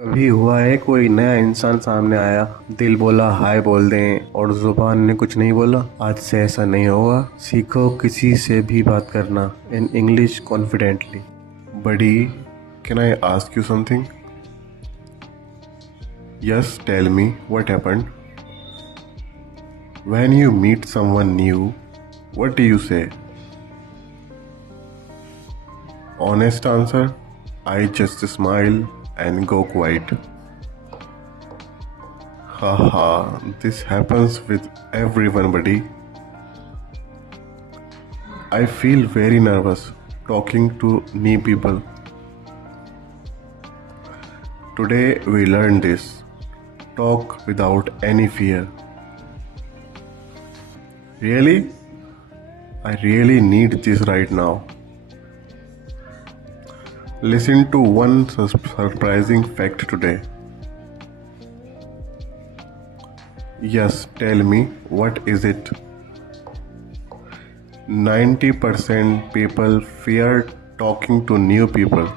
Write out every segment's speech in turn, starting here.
कभी हुआ है कोई नया इंसान सामने आया, दिल बोला हाय बोल दें और जुबान ने कुछ नहीं बोला। आज से ऐसा नहीं होगा। सीखो किसी से भी बात करना in English confidently. Buddy, can I ask you something? Yes, tell me what happened. When you meet someone new, what do you say? Honest answer, I just smile and go quiet. Haha, this happens with everyone, buddy. I feel very nervous talking to new people. Today we learn this. Talk without any fear. Really? I really need this right now. Listen to one surprising fact today. Yes, tell me, what is it? 90% people fear talking to new people.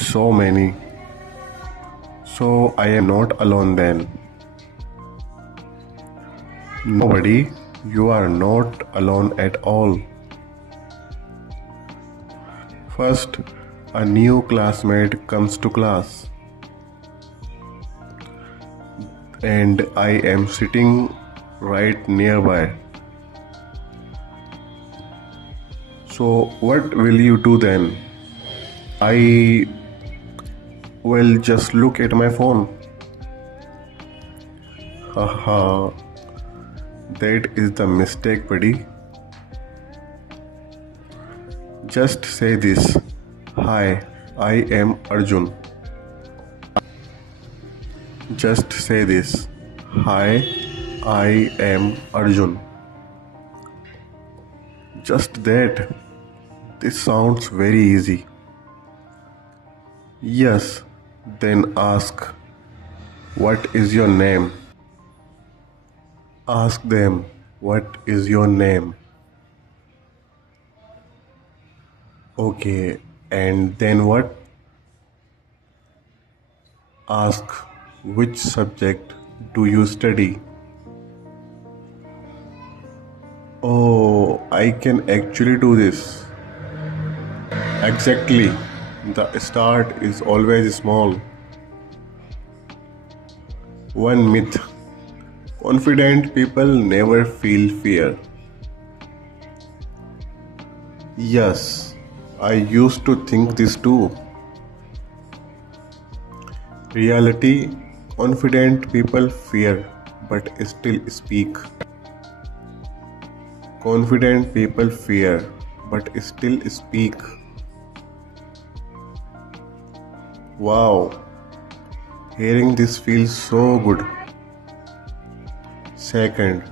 So many. So I am not alone then. Nobody, you are not alone at all. First, a new classmate comes to class, and I am sitting right nearby. So, what will you do then? I will just look at my phone. Haha, that is the mistake, buddy. Just say this. Hi, I am Arjun. Just say this. Hi, I am Arjun. Just that. This sounds very easy. Yes, then ask, what is your name? Ask them, what is your name? Okay, and then what? Ask, which subject do you study? Oh, I can actually do this. Exactly. The start is always small. One myth. Confident people never feel fear. Yes, I used to think this too. Reality, confident people fear but still speak. Confident people fear but still speak. Wow, hearing this feels so good. Second,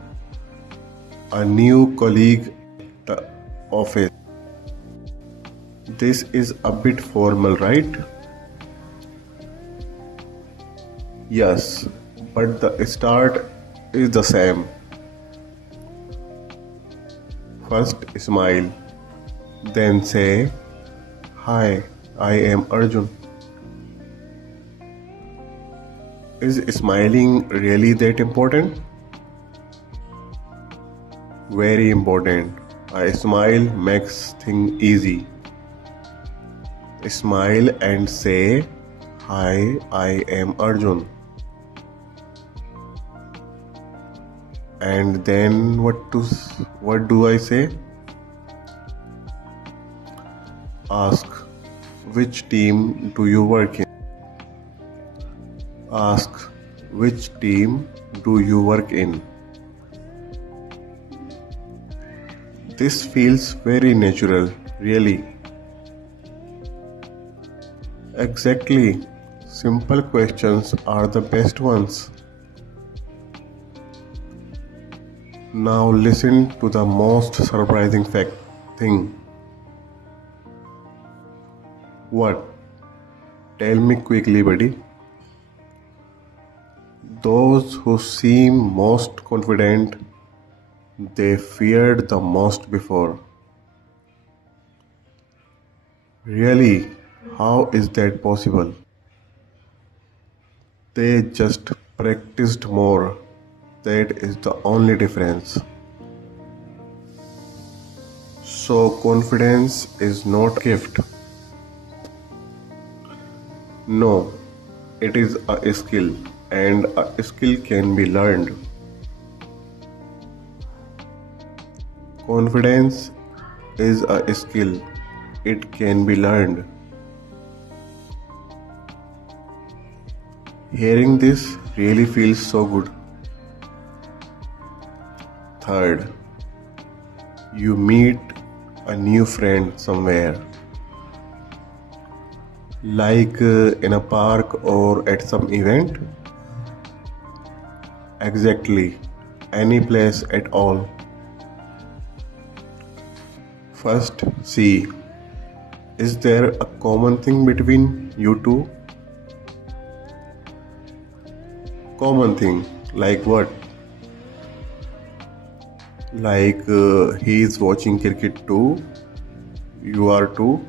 a new colleague at the office. This is a bit formal, right? Yes, but the start is the same. First smile, then say, Hi, I am Arjun. Is smiling really that important? Very important. A smile makes things easy. Smile and say, Hi, I am Arjun. And then what do I say? Ask, which team do you work in? Ask, which team do you work in? This feels very natural, really. Exactly. Simple questions are the best ones. Now listen to the most surprising thing. What? Tell me quickly, buddy. Those who seem most confident, they feared the most before. Really? How is that possible? They just practiced more. That is the only difference. So, confidence is not a gift. No, it is a skill, and a skill can be learned. Confidence is a skill, it can be learned. Hearing this really feels so good. Third, you meet a new friend somewhere, like in a park or at some event. Exactly, any place at all. First, see, is there a common thing between you two? Common thing, like what? Like he is watching cricket too, you are too.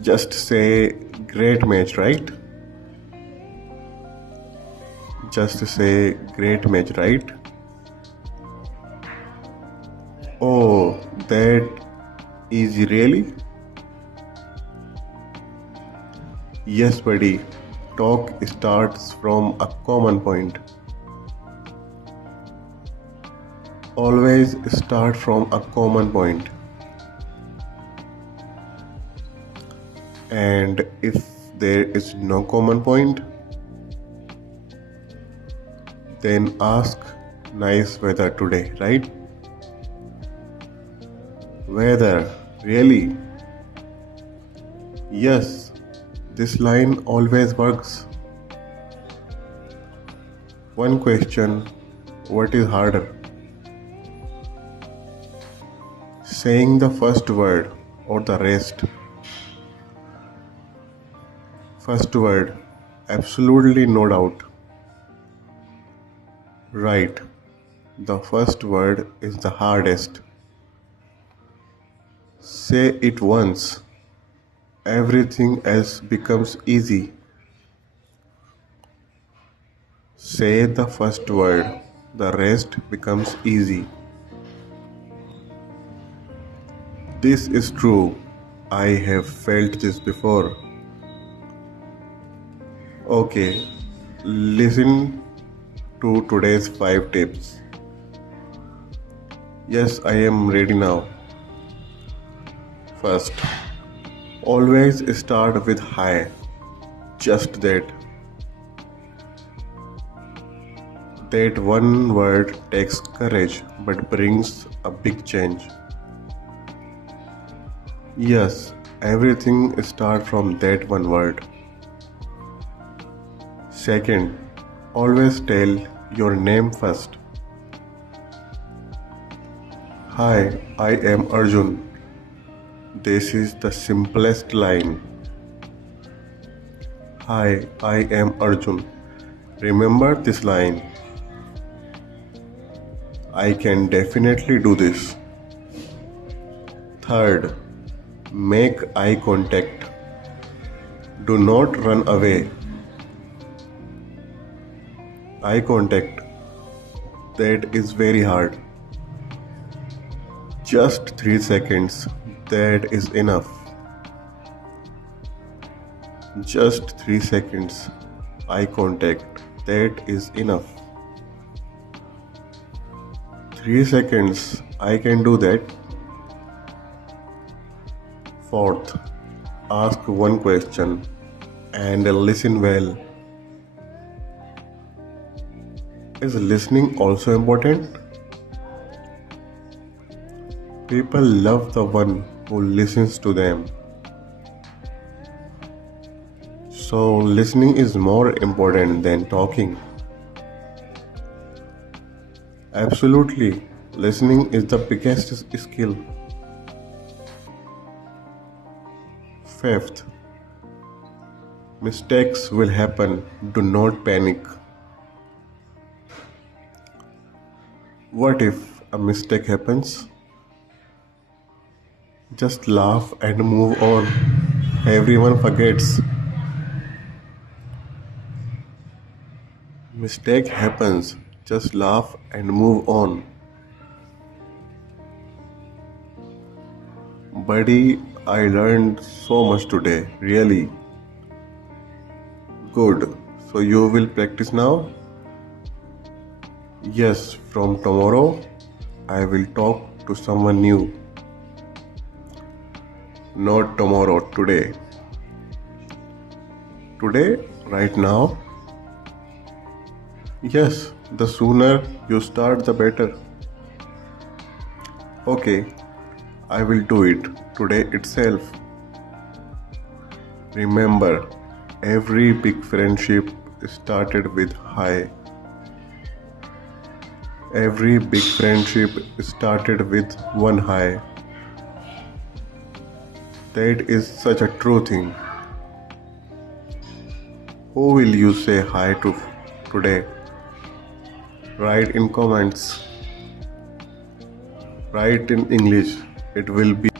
Just say great match, right? Just say great match, right? Oh, that easy, really? Yes, buddy. Talk starts from a common point. Always start from a common point. And if there is no common point, then ask nice weather today, right? Weather, really? Yes, this line always works. One question, what is harder? Saying the first word or the rest? First word, absolutely no doubt. Right, the first word is the hardest. Say it once, everything else becomes easy. Say the first word, the rest becomes easy. This is true. I have felt this before. Okay, listen to today's 5 tips. Yes, I am ready now. First, always start with hi. Just that. That one word takes courage but brings a big change. Yes, everything starts from that one word. Second, always tell your name first. Hi, I am Arjun. This is the simplest line. Hi, I am Arjun. Remember this line. I can definitely do this. Third, make eye contact. Do not run away. Eye contact. That is very hard. Just 3 seconds. That is enough. Just 3 seconds. Eye contact. That is enough. 3 seconds. I can do that. Fourth, ask one question and listen well. Is listening also important? People love the one who listens to them. So, listening is more important than talking. Absolutely, listening is the biggest skill. Fifth, mistakes will happen. Do not panic. What if a mistake happens? Just laugh and move on. Everyone forgets. Mistake happens. Just laugh and move on. Buddy, I learned so much today. Really. Good. So you will practice now? Yes, from tomorrow I will talk to someone new. Not tomorrow, today. Today, right now? Yes, the sooner you start, the better. Okay, I will do it today itself. Remember, every big friendship started with hi. Every big friendship started with one hi. That is such a true thing. Who will you say hi to today? Write in comments. Write in English. It will be